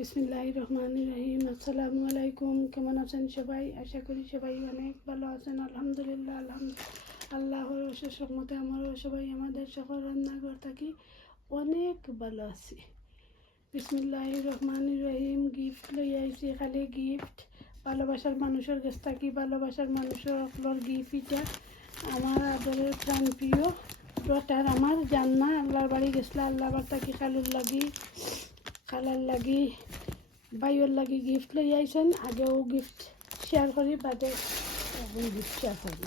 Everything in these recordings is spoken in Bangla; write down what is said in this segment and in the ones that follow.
রহমান রহিম। আসসালামু আলাইকুম কেমন আছেন সবাই? আশা করি সবাই অনেক ভালো আছেন। আলহামদুলিল্লাহ আলহামদুলিল্লাহ। আল্লাহর অশেষ রহমতে আমারও সবাই আমাদের সকল রান্নাঘর থাকি। অনেক ভালো আছি। বিসমিল্লাহ রহমান রহিম। গিফট লই আইছি খালি গিফট। ভালোবাসার মানুষের কাছ থাকি। ভালোবাসার মানুষের সকলের গিফট এটা। আমার আদরের প্রাণ প্রিয়। আমার জান্না আল্লাহর বাড়ি গেছিল। আল্লাহবার থাকি খালুর লাগি। খালার লাগি বাইয়ের লাগি গিফট লই আইছেন আগেও গিফট শেয়ার করি বাদে এখন গিফট শেয়ার করি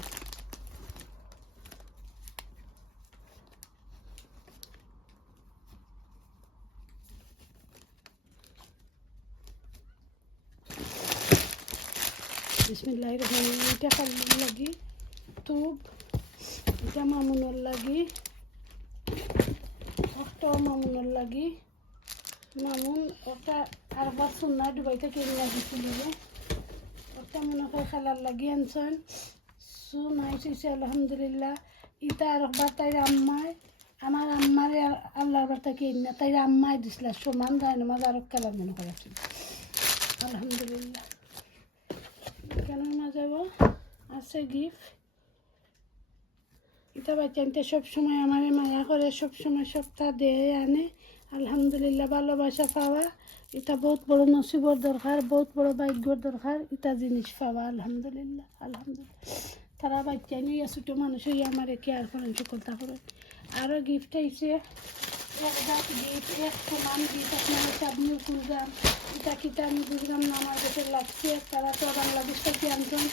লাগি তুব এটা মামুনের লাগি একটা মামুনের লাগি মামুন একটা আরবার সুন্না ডুবাইতে কিনে লাগিছিল রে একটা মনে করে খেলার লাগি আনছেন। সুন আইসিছে আলহামদুলিল্লাহ। ইটা আরবার তাইর আম্মায় আমার আম্মারে আল্লাহর বার থেকে না, তাইর আম্মায় দিছিল, সমান যায় নামাজ আরও খেলার মনে করেছিল আলহামদুলিল্লাহ। কেন না যাব? আছে গিফট। এটা বাচ্চানতে সবসময় আমার মায়া করে, সবসময় সপ্তাহ দেয় আনে। আলহামদুলিল্লাহ, ভালোবাসা পাওয়া। এটা বহুত বড় নসিবর দরকার, বহুত বড় ভাগ্যর দরকার, এটা জিনিস পাওয়া, আলহামদুলিল্লাহ আলহামদুলিল্লাহ। তারা বাচ্চা নিয়ে ছোটো মানুষ হয়ে আমার কেয়ার করেন সকলতা করেন। আরও গিফট আইছে, এক জাত গিফট এক সমান গিফট এটা আমার লাগছে? তারা তো আনছেন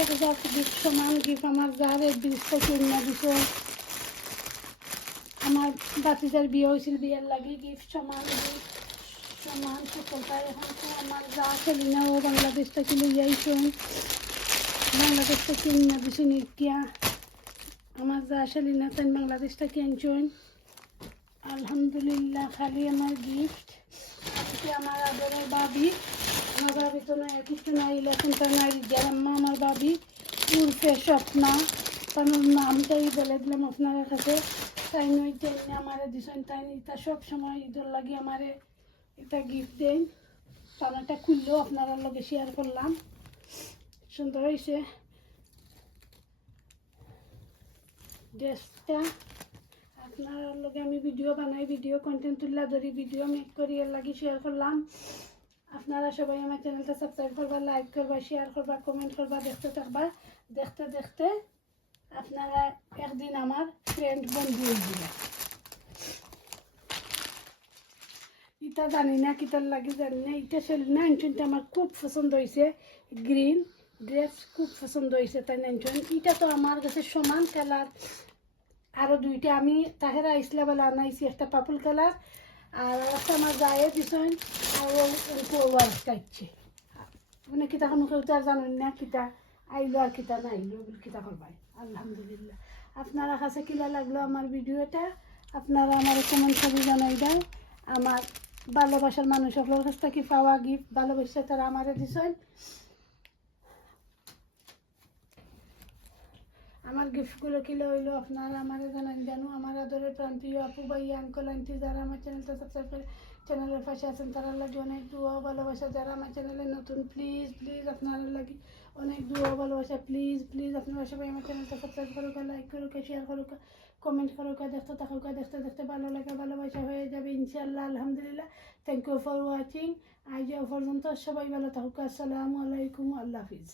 এক জাত গিফট সমান গিফট আমার যার এক জিনিস থেকে আইনা দিছেন আমার বাতিজার বিয়ে হয়েছিল বিয়ের লাগে গিফট সমান সমান সকলটা এখন তো আমার যা খেলি না, ও বাংলাদেশ থেকে লিয়ে আইসন বাংলাদেশ থেকে আইনা দিছেন ইতিয়া আমার যা আসলে না, তাই বাংলাদেশ থেকে আনছেন আলহামদুলিল্লাহ, খালি আমার গিফট আজকে আমার আদরের বাবি আমার বাবি তো নয় কিছু নাই লেখেন তো নাই গ্যারাম্মা আমার বাবি উর্ফে স্বপ্না। তার নামটাই বলে দিলাম আপনার কাছে। তাই নই তাই আমারে দিছেন, তাই এটা সব সময় ঈদের লাগে আমারে এটা গিফট দেন। টানাটা খুললেও আপনারা লগে শেয়ার করলাম। সুন্দর হয়েছে ড্রেসটা আপনার লগে আমি ভিডিও বানাই ভিডিও কন্টেন্ট তুললা ধরি ভিডিও মেক করি, এর লাগি শেয়ার করলাম। আপনারা সবাই আমার চ্যানেলটা সাবস্ক্রাইব করবা লাইক করবা শেয়ার করবা কমেন্ট করবা, দেখতে থাকবা। দেখতে দেখতে আপনারা একদিন আমার ফ্রেন্ড বন্ধু যাবে এটা জানি না, কিতার লাগে জানি না। এটা ছেলে না আনছনটা আমার খুব পছন্দ হয়েছে গ্রিন ড্রেস খুব পছন্দ হয়েছে তাই আনছন এটা তো আমার কাছে সমান কালার। আরও দুইটা আমি তাহেরা ইসলা বেলা আনাইছি, একটা পাপুল কালার আর একটা আমার গায়ে দিছেন আর ওয়ার্স কাটছে। মানে কিতা কোনো কেউ তো আর জানেন না, কিতা আইলো আর কিতা না আইলো কিতা করবাই। আলহামদুলিল্লাহ। আপনারা কাছে কিলা লাগল আমার ভিডিওটা, আপনারা আমার কমেন্ট ছবি জানাই দেন। আমার ভালোবাসার মানুষ সকলের কাছ থেকে পাওয়া গিফট ভালোবাসা তারা আমারে দিছেন। আমার গিফটগুলো কিলো হইল আপনারা আমার জানান। জানো আমার আদরের প্রান্তীয় আপু ভাই আঙ্কল আন্টি যারা আমার চ্যানেলটা সাবস্ক্রাইব করে চ্যানেলের পাশে আছেন, তারা লাগে অনেক দুয়া ভালোবাসা। যারা আমার চ্যানেলে নতুন প্লিজ প্লিজ আপনারা লাগে অনেক দুয়া ভালোবাসা। প্লিজ প্লিজ আপনারা সবাই আমার চ্যানেলটা সাবস্ক্রাইব করুক লাইক করুক শেয়ার করুক কমেন্ট করুক, দেখতে থাকুক, দেখতে দেখতে ভালো লাগে, ভালোবাসা হয়ে যাবে ইনশাল্লাহ আলহামদুলিল্লাহ। থ্যাংক ইউ ফর ওয়াচিং আজ পর্যন্ত সবাই ভালো থাকুক। আসসালামু আলাইকুম, আল্লাহ হাফিজ।